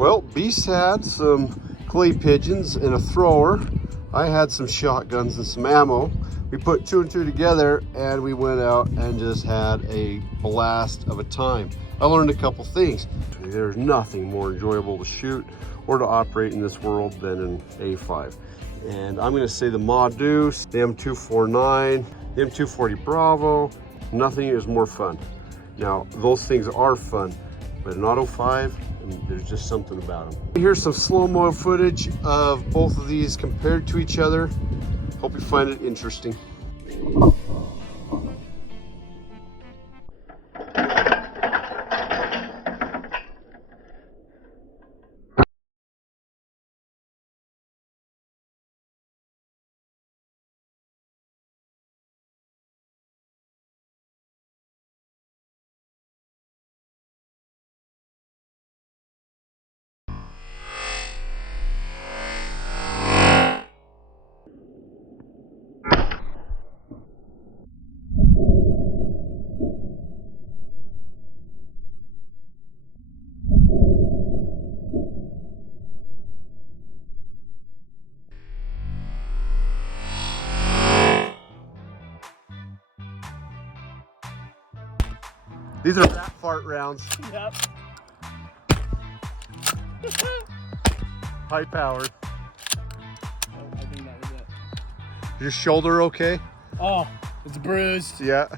Well, Beast had some clay pigeons and a thrower. I had some shotguns and some ammo. We put 2 and 2 together and we went out and just had a blast of a time. I learned a couple things. There's nothing more enjoyable to shoot or to operate in this world than an A5. And I'm gonna say the Ma Deuce, the M249, the M240 Bravo, nothing is more fun. Now, those things are fun, but an Auto 5, there's just something about them. Here's some slow-mo footage of both of these compared to each other. Hope you find it interesting. These are rat fart rounds. Yep. High powered. Oh, I think that was it. Your shoulder okay? Oh, it's bruised. Yeah.